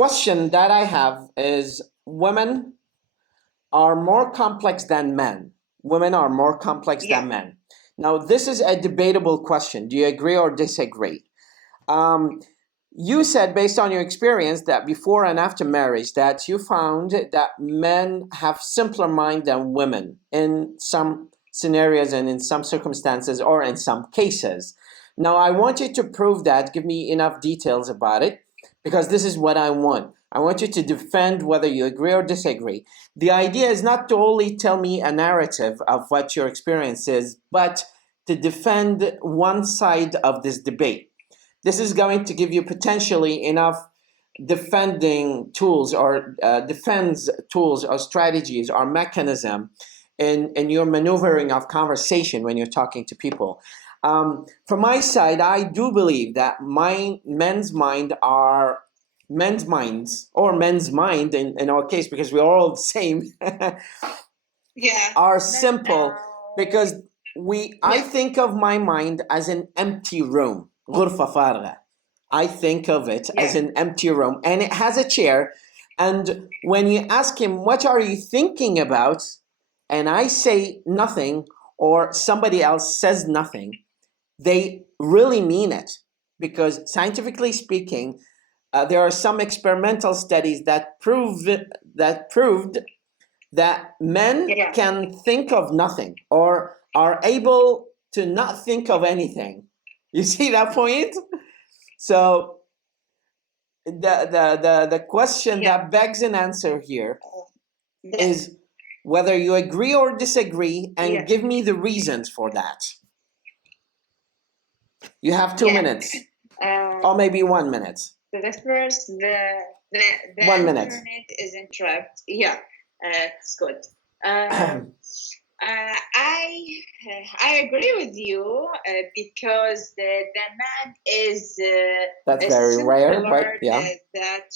question that I have is women are more complex than men. Women are more complex than men. Now, this is a debatable question. Do you agree or disagree? You said, based on your experience, that before and after marriage, that you found that men have simpler mind than women in some scenarios and in some circumstances or in some cases. Now, I want you to prove that. Give me enough details about it, because this is what I want. I want you to defend whether you agree or disagree. The idea is not to only tell me a narrative of what your experience is, but to defend one side of this debate. This is going to give you potentially enough defending tools or defense tools or strategies or mechanism in your maneuvering of conversation when you're talking to people. From my side, I do believe that men's minds, or men's mind in our case, because we're all the same, are simple, because I think of my mind as an empty room. غرفة فارغة. I think of it as an empty room, and it has a chair. And when you ask him, what are you thinking about? And I say nothing, or somebody else says nothing, they really mean it. Because scientifically speaking, there are some experimental studies that proved that men can think of nothing, or are able to not think of anything. You see that point? So the question that begs an answer here is whether you agree or disagree, and give me the reasons for that. You have 2 minutes, or maybe 1 minute. The first, the 1 minute. internet is interrupted. It's good. I agree with you because the man is that's very rare, but that.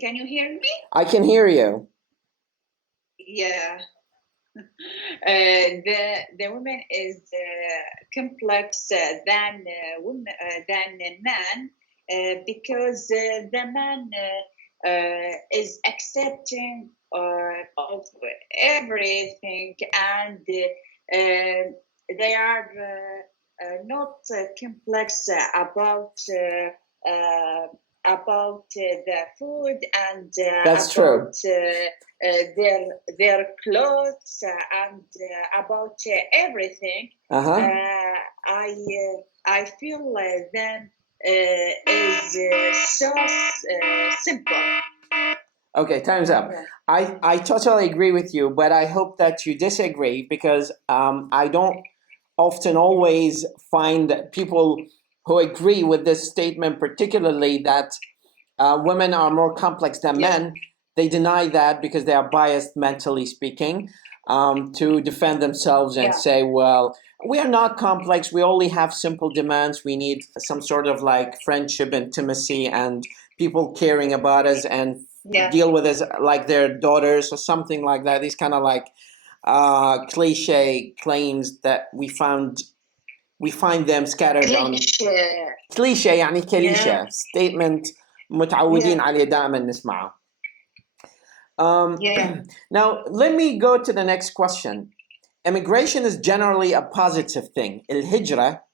Can you hear me? I can hear you. The woman is complex than man because the man is accepting of everything, and they are not complex about the food, and that's about true. their clothes, and about everything. I feel them is so simple. Okay, time's up. I totally agree with you, but I hope that you disagree, because I don't often always find people who agree with this statement, particularly that women are more complex than men. They deny that because they are biased, mentally speaking, to defend themselves and say, well, we are not complex. We only have simple demands. We need some sort of like friendship, intimacy, and people caring about us and deal with us like their daughters or something like that. These kind of like cliche claims that we find them scattered on. Cliche يعني كليشة statement متعودين عليه دائما نسمعه. Now let me go to the next question. Immigration is generally a positive thing. الهجرة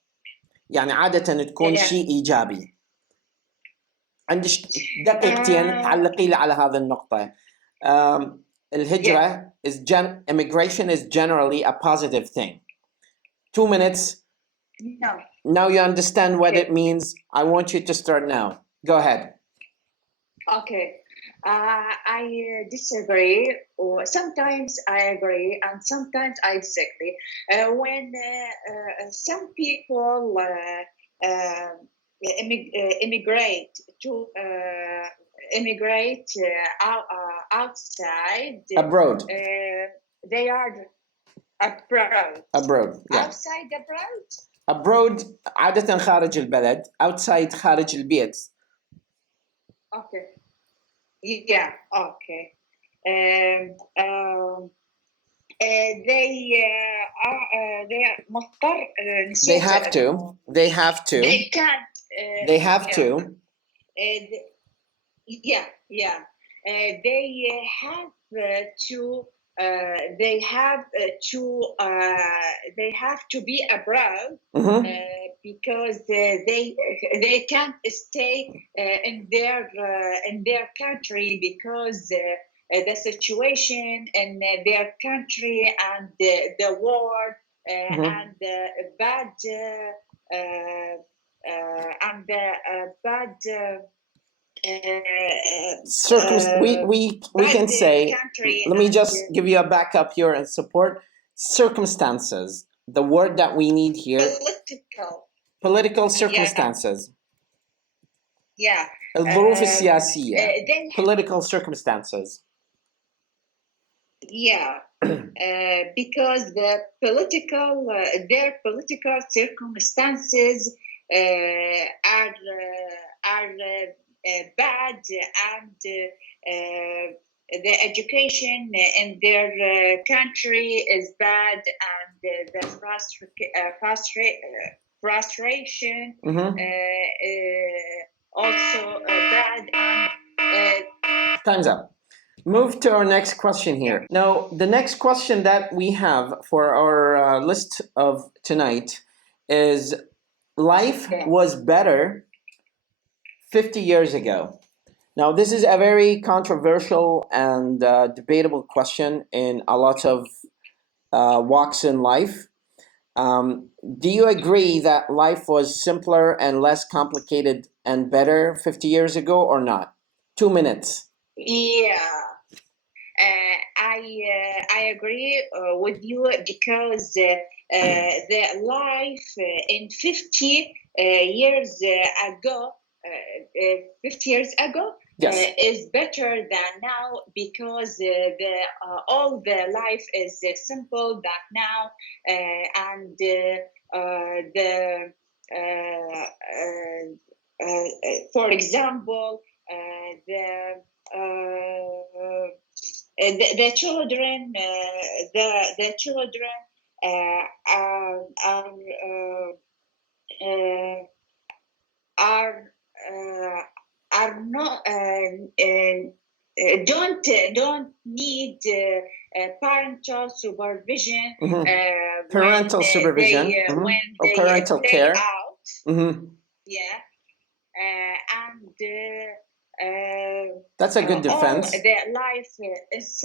يعني عادة تكون شيء إيجابي. عندك دقيقتين تعلقي لي على هذه النقطة. الهجرة immigration is generally a positive thing. 2 minutes. No. Now you understand what it means. I want you to start now. Go ahead. Okay. I disagree, or sometimes I agree, and sometimes I disagree. When some people immigrate outside, abroad, they are abroad. Outside abroad عادة خارج البلد. Outside خارج البيت. Okay. Okay. They are مضطر. They have to. They can't. They have to. Yeah, yeah. They have to. They have They have to be abroad because they can't stay in their country because the situation in their country and the war and the bad and the bad. We can say, let me just give you a backup here and support circumstances. The word that we need here, political circumstances. Yeah. الظروف السياسية. Political circumstances. Yeah. Because their political circumstances are bad, and the education in their country is bad, and the frustration also bad. And time's up. Move to our next question here. Now, the next question that we have for our list of tonight is: life was better 50 years ago. Now, this is a very controversial and debatable question in a lot of walks in life. Do you agree that life was simpler and less complicated and better 50 years ago or not? 2 minutes. Yeah. I agree with you because the life in 50 years ago, 50 years ago, Yes. is better than now because all the life is simple than now, and for example, the children are not don't need parental supervision. Parental supervision when or they parental play care. out. Yeah. And that's a good defense. all their life is